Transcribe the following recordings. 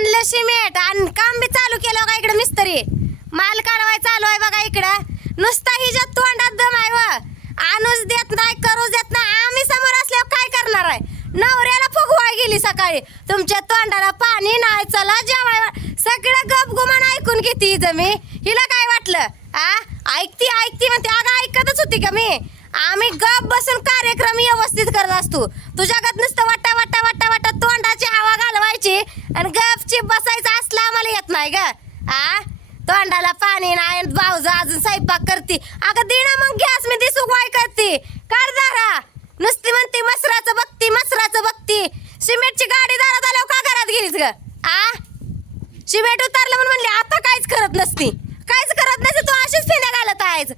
आणलं सिमेंट आणि काम बी चालू केलं का इकडं मिस्त्री? माल काढवाय चालू आहे बघा इकडं. नुसता हिच्या तोंडात दम आहे व आणूच देत नाही करूच देत नाही. आम्ही समोर असल्यावर काय करणार आहे? नवऱ्याला फुगवाय गेली सकाळी. तुमच्या तोंडाला पाणी नाही चला जेवाय सगळं गपगुमान ऐकून घेते हिचं मी हिला काय वाटलं? आ? ऐकती ऐकती म्हणते अगं ऐकतच होती का मी? आम्ही गप बसून कार्यक्रम व्यवस्थित करत असतो. तुझ्यागत नुसतं वाटा वाटा वाटा वाटा तोंडाची हवा घालवायची आणि गपची बसायचं असलं आम्हाला येत नाही ग. आ? तोंडाला पाणी नाही आणि भाऊज अजून स्वयंपाक करते. अगं दिना मग गॅस मी दिसू वाय करते. कर दारा नुसती म्हणते मसराचं बघ मसराचं बघती सिमेंटची गाडी दारात आल्यावर का घरात गेलीस ग आ सिमेंट उतारलं म्हणून म्हणली आता काहीच करत नसती काहीच करत नसती तू अशीच फिंद्या घालत आहेस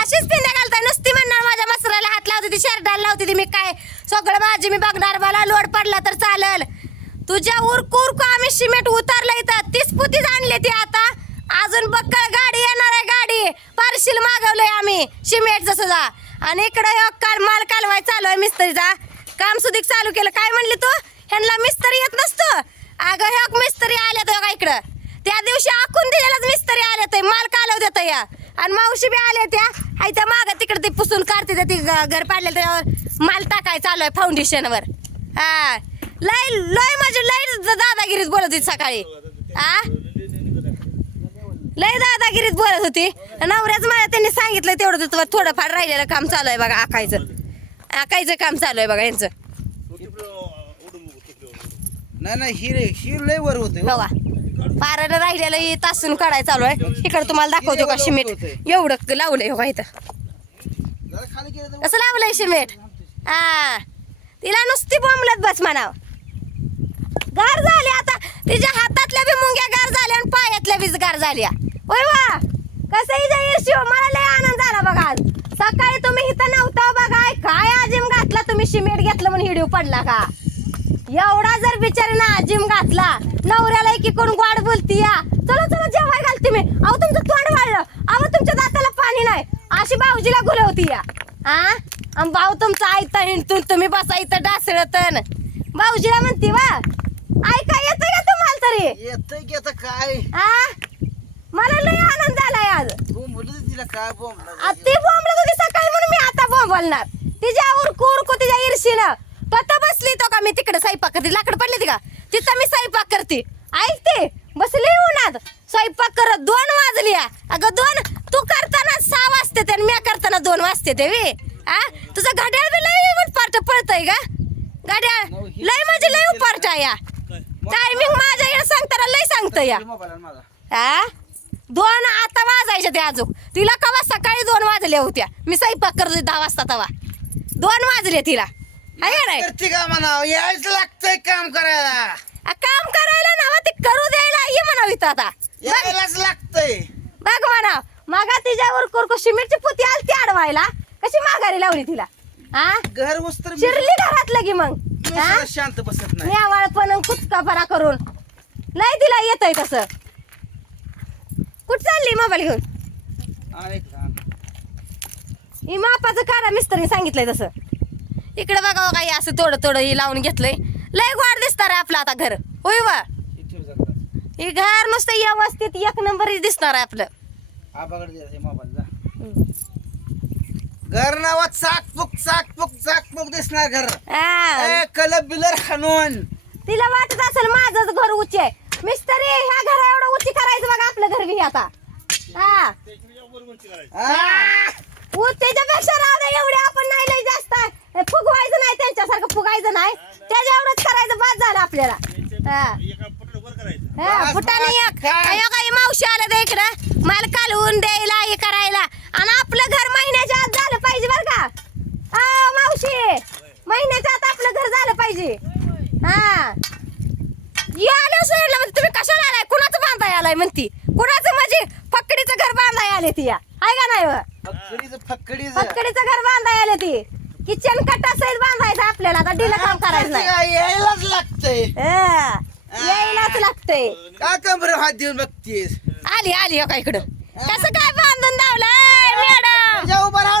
अशीच फिंद्या घालताय नुसती म्हणणार माझ्या मसराला हात लावते ती शेरडाला लावते ती मी काय सगळं माझी मी बघणार मला लोड पडला तर चालल. तुझ्या उरकूर को आम्ही सिमेंट उतरलं इथं. तीस पुतीच आणले ती आता. अजून बक्कळ गाडी येणार आहे गाडी. पार्शिल मागवलंय आम्ही सिमेंटचं सुद्धा आणि इकडे काल माल कालवाय चालू आहे मिस्त्रीचा. काम सुधीक चालू केलं. काय म्हणली तू? ह्यांना मिस्त्री येत नसतो. अगं हे मिस्त्री आले तर इकडं. त्या दिवशी आखून दिलेलाच मिस्त्री आले ते माल कालव देत या. आणि मावशी बी आल्या त्या. हाय त्या माग तिकडे ते पुसून काढते त्या ती ग- घर पाडले त्यावर माल टाकाय चालू आहे फाउंडेशनवर हा. लय लय म्हणजे लय दादागिरीत बोलत होती सकाळी. आ? लय दादागिरीत बोलत होती. नवऱ्याच मला त्यांनी सांगितलं तेवढं तुझं थोडंफार राहिलेलं काम चालू आहे बघा आकायचं आकायचं काम चालू आहे बघा यांचं. नाही नाही हिरे हिर लय वर होते बघा. पारानं राहिलेलं हे तासून काढाय चालू आहे. इकडे तुम्हाला दाखवतो का शिमेट? एवढं लावलंय हो का इथं? जरा खाली गेलं तर कसं लावलंय शिमेट? हा. तिला नुसती बोंबलत बस म्हणाव. गार झाली आता. तिच्या हातातल्या बी मुंग्या गार झाल्या आणि पायातल्या बीच गार झाल्या. होय वा. कसं जाईल शिव मला लय आनंद झाला बघा आज. सकाळी तुम्ही इथं नव्हता बघा. काय आजिम घातला तुम्ही? शिमेट घेतलं म्हणून हिडिओ पडला का? एवढा जर बिचारीनं आजिम घातला नवऱ्याला एकीकडून गोड बोलती या चला चला जेवाय घालते मी. अहो तुमचं तोंड वाढलं. अहो तुमच्या दाताला पाणी नाही. अशी भाऊजीला घुलवती या हा आणि भाऊ तुमचा ऐकता हिंडतून तुम्ही बसा इथं डासळतन भाऊजीला म्हणती वा ऐका येतं का तुम्हाला तरी? येतंय की आता काय? मला लय आनंद झालाय आज. बोंबलं तिला काय बोंबला आ, ती बोंबलत होती सकाळी म्हणून मी आता बोंबलणार. तिच्या उरकू उरकू तिच्या ईर्षीनं तो तर बसली तो का मी तिकडे स्वयंपाक करते. लाकड पडली ती का? तिथं मी स्वयंपाक करते. ऐकते बसली उन्हात. स्वयंपाक करत दोन वाजली. आ. अगं दोन तू करताना सहा वाजते ते आणि मी करताना दोन वाजते ते वे. आ? तुझं घड्याळ बी लय उठपाट पळतय का घड्याळ लय म्हणजे लय उपाट या. टायमिंग माझ्या इकडे सांगताना लय सांगतं या. आ? दोन आता वाजायच्या ते अजून. तिला कवा सकाळी दोन वाजल्या होत्या मी स्वयंपाक करत होते दहा वाजता तवा. दोन वाजले तिला. आहे नाही? करते का म्हणावं? यायच लागतंय काम करायला. आ, काम करायला ना ते करू द्यायला ये म्हणावं इथं आता. यायलाच लागतंय. बघ म्हणाव. मागा तिच्यावर कुरकू सिमेंटची पुती आलती अडवायला कशी माघारी लावली तिला? हा घर वस्त्र शिरली घरात लगी मग. हा शांत बसत नाही. नेवाळपण कुचकापणा करून. लय तिला येतय तसं. कुठ चालली मोबाईल घेऊन. ही मापाचं काढा मिस्टरने सांगितलंय तसं. इकडे बघा काही असं थोडं थोडं ही लावून घेतलंय. लय गोड दिसणार आहे आपलं आता घर. होय वा? इथे जरा. हे घर नुसतं व्यवस्थित एक नंबर दिसणार आहे आपलं. आबाकडे द्या हे मोबाईल जा घर नावात चाकपूक चाकपूक चाकपूक दिसणार घर. हा. ए, कलब बिलर खानून तिला वाटत असेल माझंच घर उच्च आहे मिस्टरी ह्या घरा एवढं उच्ची करायचं बघा आपलं घर बी आता. हा. त्याच्यापेक्षा राहू दे एवढे आपण नाही लय जास्त हे फुगवायचं नाही त्यांच्यासारखं फुगायचं नाही. त्याच्या एवढंच करायचं बाद झालं आपल्याला. हा. हा, फुटाने बस, एक? अयो काही मावशी आलं तर इकडं. माल कालवून द्यायला हे करायला. आणि आपलं घर महिन्याच्या आत मावशी. महिन्याच्या आत आपलं घर झालं पाहिजे. हा. या आल्या सोडलं म्हणजे तुम्ही कशाला आलाय? कुणाचं बांधाय आलाय म्हणती? कुणाचं म्हणजे फकडीचं घर बांधाय आले ती या? आहे का नाही फक्कडीचं फटकडीचं घर बांधाय आले ती. किचन कट्टा सहित बांधायचं आपल्याला. आता डिलं काम करायचं नाही. यायलाच लागतंय. हा, यायलाच लागतंय. का कमरे हात देऊन बघतीस आली आली हो का इकडं कसं काय बांधून धावलंय मॅडम? तुझ्या उभं राहू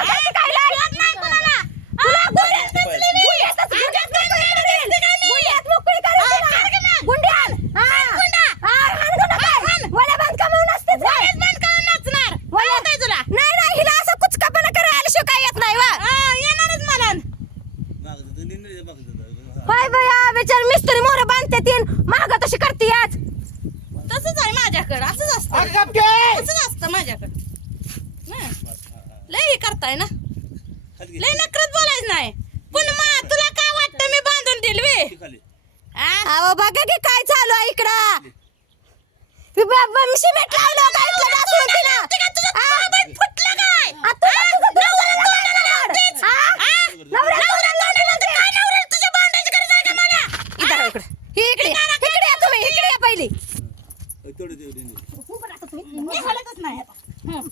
करताय ना? लय नकरत बोलायचं नाही. पण मा तुला काय वाटतं मी बांधून दिल वे अहो बघा की काय चालू आहे इकडं. सिमेंट लावलं का? इथलं तिला? फुटलं काय? इकडं. ही इकडे इकडे या तुम्ही इकडे या पहिली मी हलतच नाही आता हं.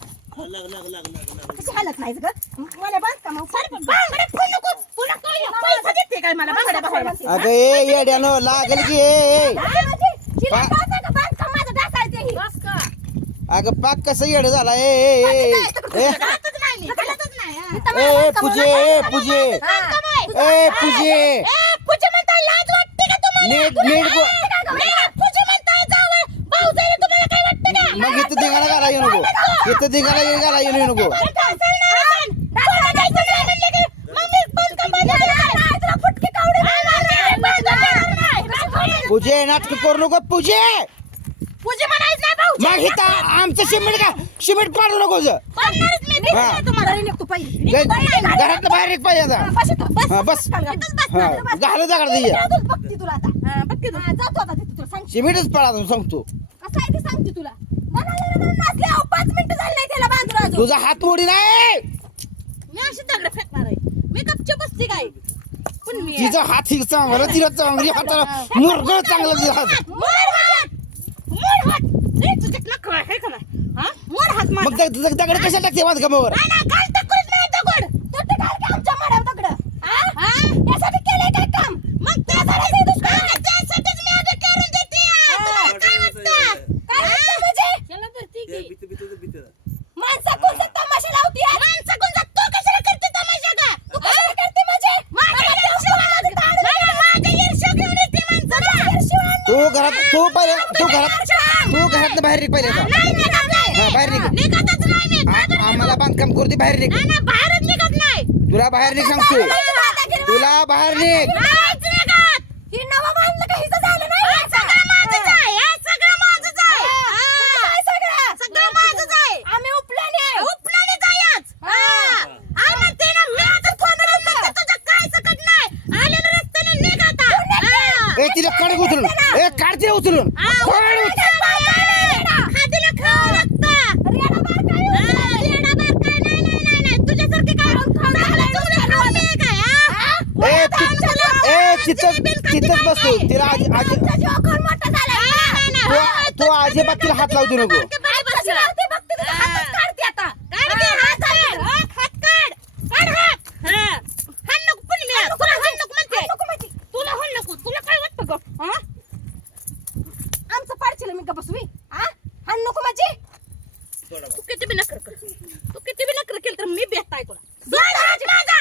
कशी हालत नाही ग? मला बांधकाम बांगड्या फुल नको. तुला काय पैसा देते काय मला बांगड्या बघायला अगं ए येड्यानं लागल की ए माझं ही. अगं पाक कसं येड झाला ए ए पूजे ए. पूजे. ए पूजे. ए, पूजा म्हणताय लाज वाटते का तुम्हाला? नीट नीट मग इथं धिंगाणा घाला येऊ नको इथं धिंगाणा येऊन घाला येऊ नको. पूजे नाटक करू नको पूजे पूजा म्हणायचं नाही भाऊ मग इथं आमचं सिमेंट का सिमेंट पाडू नको बांधणारच मी दिसत हा. नाही तुम्हाला घरी निघतो पहिली घरात बाहेर एक पाहिजे आता बस इथं, बस. हा, बस. इथंच बस. हा, बस. घालू दगड मी दे अजून बघते तुला आता हा, बघ की तू. हा, जातो आता तिथे तुला सांगते सिमेंटच पाडा सांगतो कसं आहे ते सांगते तुला तुझा हात मोडी नाही मी अशी दगड फेकणार आहे मी गपचे बसते काय पण मी तिचा हात ही चांगला तिला चांगली हाताला मुरगळ चांगला तिचा हात मोड हात नखरं आहे का नाही? हा? मोड हात माझा. मग दग- दग- दगड कशा टाकते बांधकामावर नाही, नाही, दगड नाही, दगड. तू ते घाल की आमच्या माड्यावर दगडं. हा? हा? यासाठी केलंय काय काम मग त्यासाठी हा, त्यासाठीच मी आता करून देते आहे. तुम्हाला काय वाटतं? काय हा? वाटतं म्हणजे? माणसं कोणतं तमाशा लावती आहे? माणसं कोणता तू कशाला करते तमाशा का? तू कशाला करते म्हणजे? माझ्या मला ईर्ष्या देव वाढते. कोणाला मला माझ्या ईर्ष्या घेऊन येते माणसाला. ईर्ष्या आणलं. तू पहिले तू घरात तू घरात बाहेर निघ पहिले आता. नाही निघत नाही. हा, बाहेर निघ. निघतच नाही मी. का बरं आ- आम्हाला बांधकाम करू दे बाहेर निघ नाही, नाही, बाहेरच निघत नाही. तुला बाहेर निघ सांगतोय तुला बाहेर निघ निघत. ही नवं बांधलं का हिचं झालं नाही हे सगळं माझंच आहे. हे सगळं माझंच आहे. हा. हा. काय सगळं? सगळं माझंच आहे. आम्ही उपल्याने आहे. उपनाने जायच. हा. हा, मग ते ना, मी आता कोंबड्या म्हणते, तुझं काय सकट नाही. आलेल्या रस्त्याने निघ आता. हा. ए तिला काढ उचलून ए काढ तिला उचलून हा, काढ उचलून. उचल बाई. खादीला खाऊ लागतं. रेडा मार काय हो? हा, रेडा बार काय? नाही, नाही, नाही, नाही. तुझ्यासारखी काय चांगलं चुगलं खाऊ नये काय, हा? ए आता ति- आमच्याला ए आमची तिथं बिल कधी तिथंच काय बसतो. नाही. तिला हा, तू अजिबात तिला हात लावतो नको बारके बाई कशी बसला. लावते बघते तुझा हा. हातच काढते आता. काढ की, हात काढ. हा, हात काढ. काढ हात. हा. हाण नको पण मी. तुला हाण नको म्हणते. नको म्हणजे. तुला हाण नको. तुला काय वाटतं गं? हा? आमचं पाडशील मी का बसू मी? हा? हाण नको म्हणजे? तू किती बी नखरं कर. तू किती बी नखरं केलं तर मी भेटताय तुला. सोड हात माझा.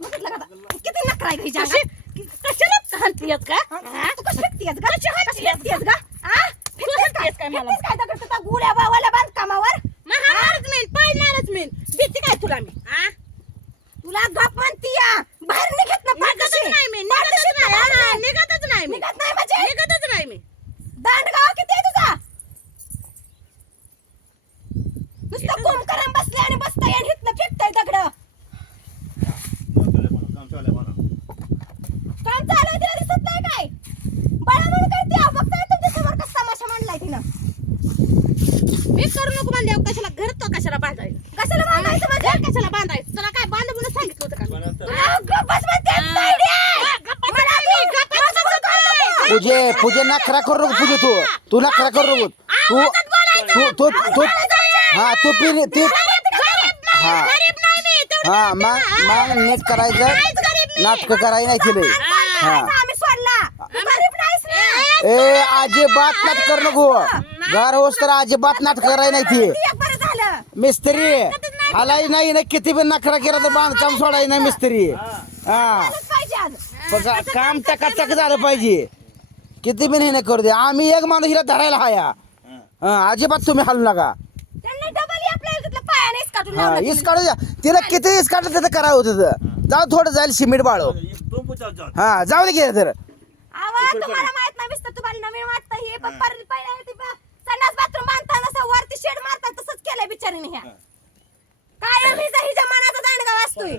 बघितलं का आता? किती नखरा आहे हिच्या कशी- अंगात? कशाला हाणतीयस का? हा? तू कशी फेकतेस ग? कशी फेकतेस ग? हा? फेकतेस काय? फेकतेस काय मला? फेकतेस काय दगड तिथं गुल्या बावाल्या बांधकामावर? मग हाणणारच मी, पाळणारच मी. भीती काय तुला मी हा? तुला गप म्हणती या. बाहेर निघत ना निघतच नाही. मी निघतच नाही. हा, निघतच नाही मी. निघत नाही म्हणजे? निघतच नाही मी. दांडगाव किती आहे तुझा? नुसतं कुंभकरण बसले आणि बसताय आणि हिथनं फेकताय दगड. काम चालू तिला दिसत नाही काय? बळा म्हणून करते बघताय तुमच्यासमोर कसा तमाशा मांडलाय तिनं. मी करू नको म्हणले कशाला घर तो कशाला बांधायचं कशाला बांधायचं म्हणजे घर कशाला बांधायचं तुला काय बांध म्हणून सांगितलं होतं का अहो, गप्प बस म्हणते, हा. तायडी. हा, गप्प बस मला म्हणते, तू- गप्प बस माझं पूजे पूजे नखरा करू नको पूजे तू. तू नखरा करू नको. तू तू तू तू हा तू पिली ती हा. गरीब नाही मी. तेवढं हा मग ना? मग नीट करायचं. नाटक करायचं नाही तिला हा. आम्ही सोडला. तू गरीब नाहीस ना. ए अजिबात नाट कर नको. घर होस तर अजिबात नाट कराय नाही ती. मिस्त्री आलाय नाही ना किती पण नखरा केला तर बांधकाम सोडाय नाही मिस्त्री. हा. आलंच पाहिजे आज. बघा काम टकाटक झालं पाहिजे. किती पण हे नाही करू दे. आम्ही एक माणूस हिला धरायला हाया. हा. अजिबात तुम्ही हलू नका. त्यांनी डबल आपल्याला तिथलं पायाने काढून हा लावलं इस काढू द्या. तिला किती इस काढलं त्याचं करावं होतं जाऊ थोडं जाईल सिमेंट बाळो. हा जाऊ दे. घे तर. आवाज तुम्हाला माहीत नाही मिस्टर तुम्हाला नवीन वाटतं हे पण पर- पहिल्या ते ब- संडास बाथरूम बांधताना असं वरती शेड मारतात तसंच केलंय बिचारीने ह्या. काय हिचा हिच्या मनाचा दांडगा वाचतोय.